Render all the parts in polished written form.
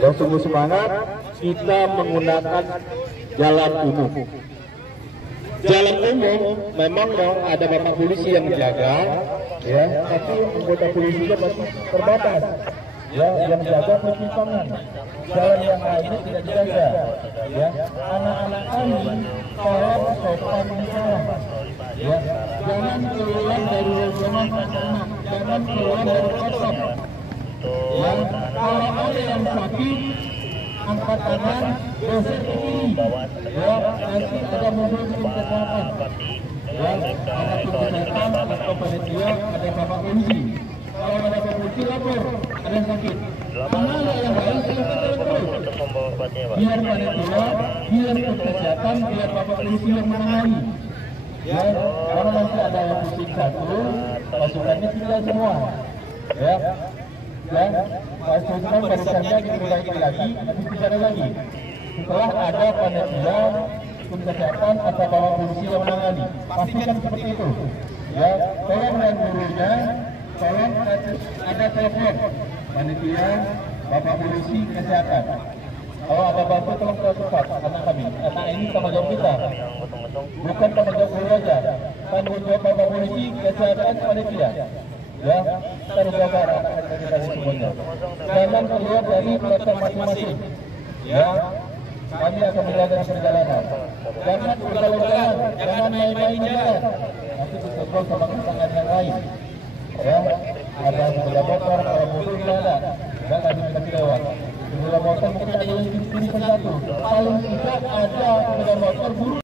yang sungguh semangat. Kita menggunakan jalan umum. Jalan umum memang ada bapak polisi yang menjaga, ya, tapi anggota polisinya masih terbatas, ya, yang jaga persimpangan. Jalan yang lainnya tidak dijaga, ya. Anak-anak kami tolong sopan menjalan, ya. Jangan keluar dari rombongan anak, jangan keluar dari kosong. Ya, kalau ada yang sakit, angkat tangan, geser ke kiri, ya, nanti ada mobil tim kesehatan, ya, ada tim kesehatan, atau panitia, ada bapak polisi. Kalau ada bapak polisi lapor, ada yang sakit. Mana yang lain silahkan telepon. Biar panitia, biar tim kesehatan, biar bapak polisi yang menangani. Ya, kalau nanti ada yang pusing satu, pasukannya tinggal semua, ya. Dan pasukan baru saja dimulai lagi, nanti bicara lagi. Setelah ada panitia, tim kesehatan atau bapak polisi yang menangani, pastikan seperti itu. Ya, tolong dan gurunya, tolong ada telepon panitia, bapak polisi, kesehatan. Kalau ada bantu tolong ke tempat anak kami. Anak ini tanggung jawab kita, bukan tanggung jawab guru saja. Tanggung jawab bapak polisi, kesehatan, panitia. Ya, kita jaga anak-anak kita semuanya. Jangan keluar dari platform masing-masing. Ya, kami akan melakukan perjalanan. Jangan ugal-ugalan, jangan main-main jalan. Nanti ditegur sama pasangan yang lain. Ya, ada sepeda motor, ada mobil ada. Jangan dikasih lewat. Sepeda motor mungkin ada yang dipilih satu. Paling tidak ada sepeda motor buru.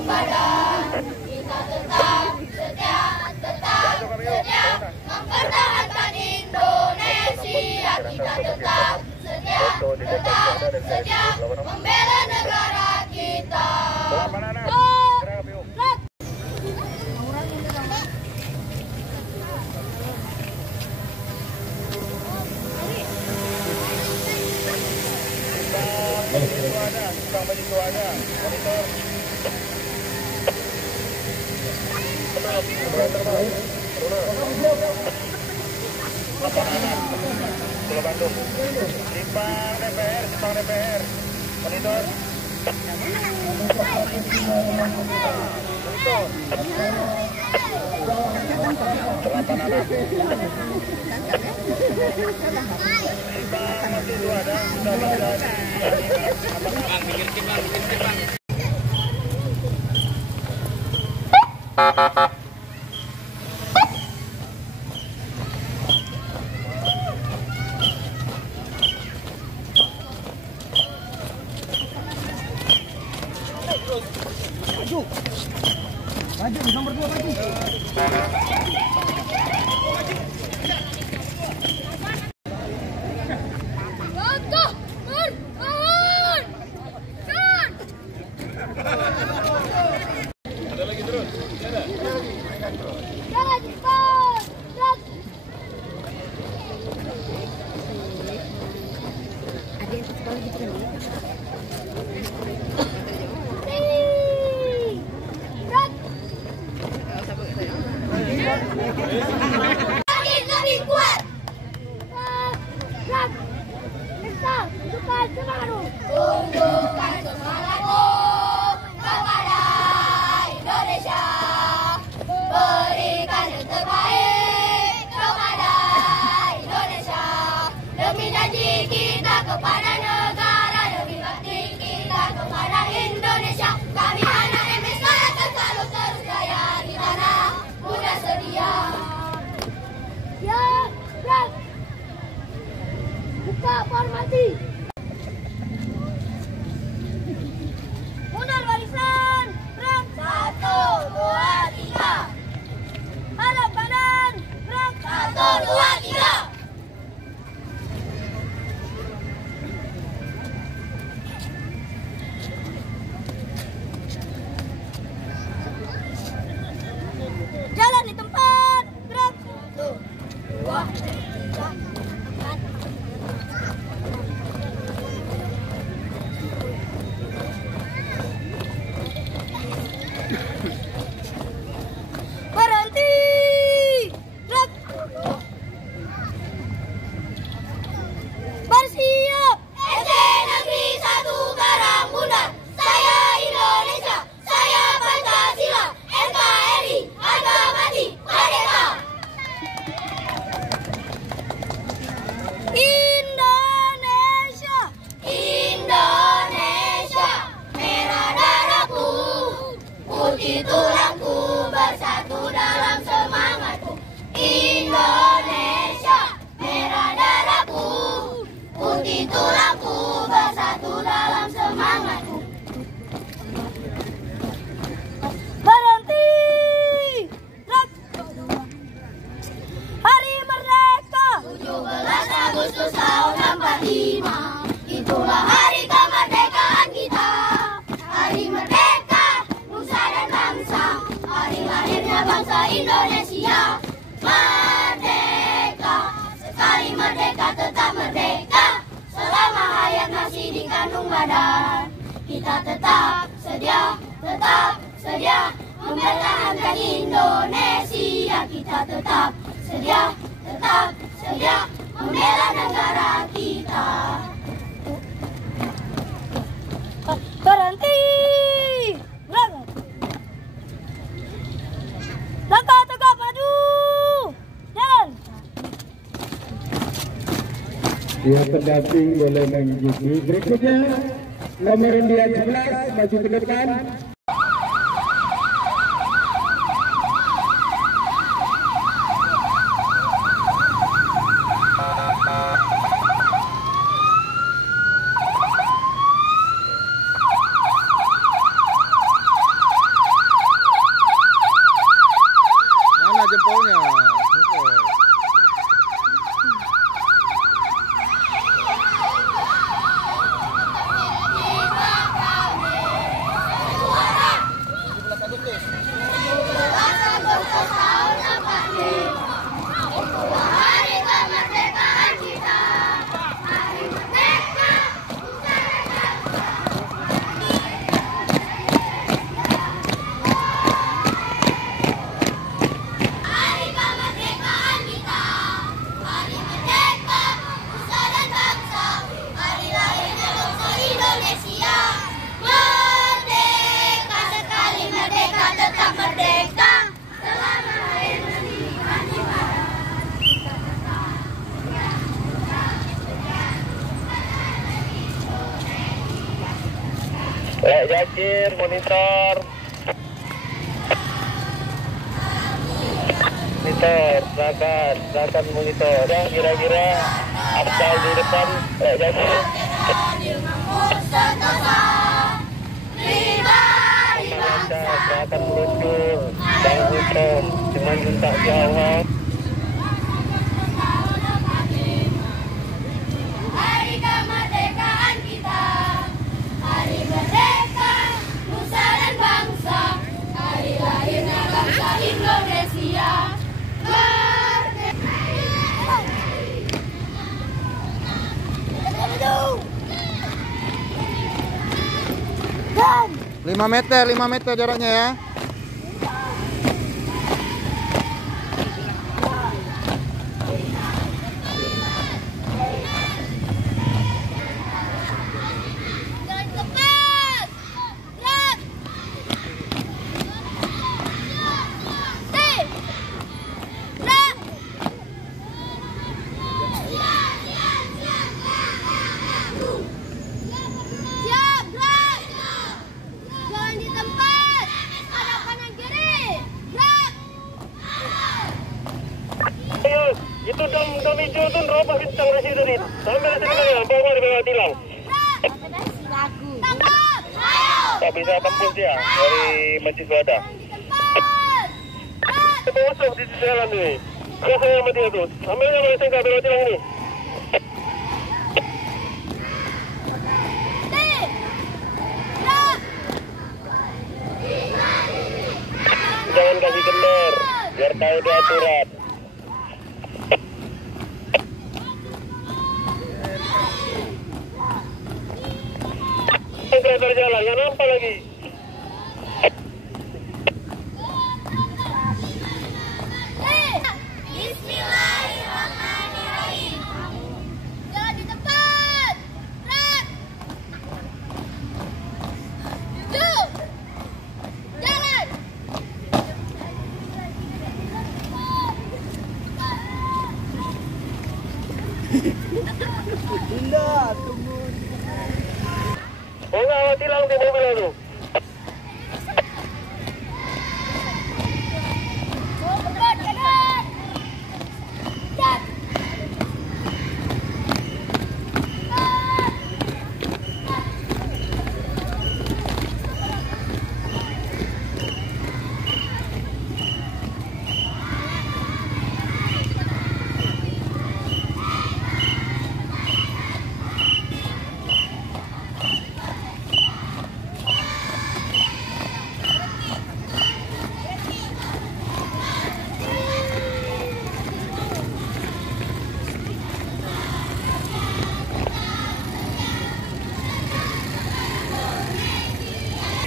Kita tetap setia mempertahankan Indonesia. Kita tetap setia membela negara kita. Pulau Bandung. Simpang DPR, monitor. Delapan anak. Simpang masih dua ada, sudah bisa. Bikin simpang. Maju, nomor 2 maju. Ada lagi terus? Ada. Berhenti. Bersiap. SD Negeri 1 Karangbunan. Saya Indonesia. Saya Pancasila. NKRI. Harga mati merdeka. Indonesia. Indonesia. Merah darahku. Putih tulangku. Bersatu dalam semangatku. Indonesia. Merah darahku. Putih tulangku. Bersatu dalam semangatku. Berhenti. Hari Merdeka 17 Agustus tahun 45. Itulah hari kemerdekaan kita. Hari merdeka nusa dan bangsa. Hari lahirnya bangsa Indonesia. Merdeka, sekali merdeka tetap merdeka. Selama hayat masih dikandung badan, kita tetap sedia mempertahankan Indonesia. Kita tetap sedia membela negara kita. Berhenti. Langkah tegap maju. Jalan. Dia pendamping boleh mengikuti. Berikutnya nomor undian 11 maju ke depan. Mana jempolnya? Hari kemerdekaan kita. Hari merdeka. Hari kemerdekaan kita. Hari merdeka. Nusa dan bangsa. Hari lahirnya bangsa Indonesia. Merdeka, sekali merdeka tetap merdeka. Selama hayat masih dikandung badan. Jakir, monitor. Silakan monitor. Dan kira-kira asal di depan, Jakir. Silakan meluncur. Jangan hukum, cuma tak jawab. Hari kemerdekaan kita. Hari merdeka, nusa dan bangsa. Hari lahirnya bangsa Indonesia. Merdeka. 5 meter jaraknya ya. Jalan cepat. Gerak. Gerak. Siap, gerak. Jangan di tempat. Ada kanan kiri. Gerak. Ayo, itu dam hijau tu nerobos bintang rasi tadi. Sambil sini ya, bawa di bawah tilang. Tangkap. Ayo. Tak bisa tembus dia dari Masjid Suada. Tempat. Kita masuk di sisi jalan ni. Kau saya sama dia tu. Sambil yang saya kat bawah tilang ni. Jangan kasih kendor, biar tahu dia aturan. jalan, nggak nampak lagi. Bismillahirrahmanirrahim. Jalan di depan. Gerak. Maju. Jalan. Oh nggak, tilang di mobil itu. Depan kanan. Dan.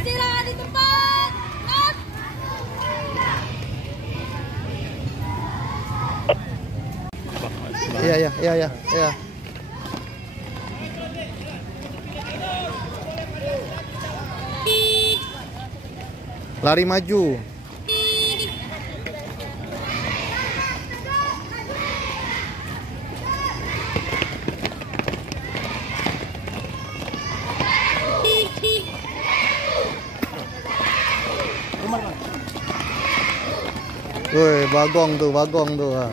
Istirahat di tempat. Stop. Iya. Lari maju. Woi, bagong tuh. Ah.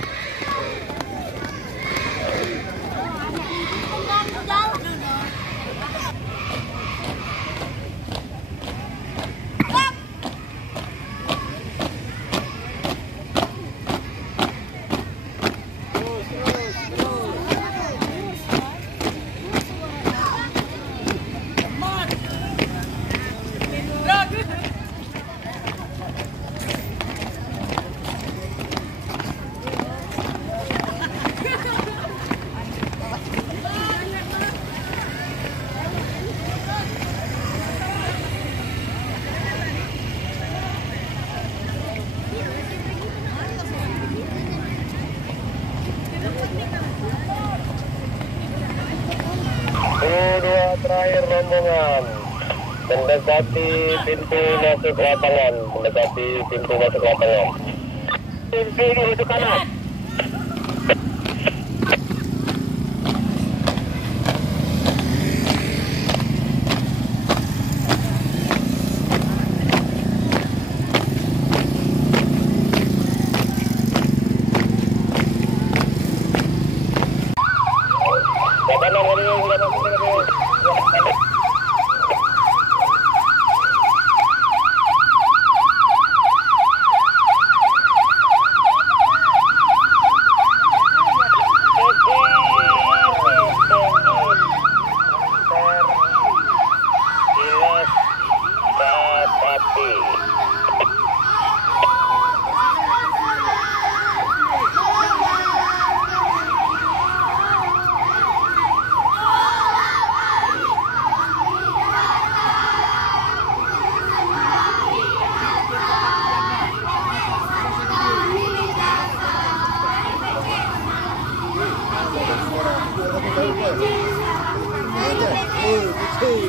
Dua terakhir rombongan mendekati pintu masuk lapangan, pintu masuk kanan. Hey,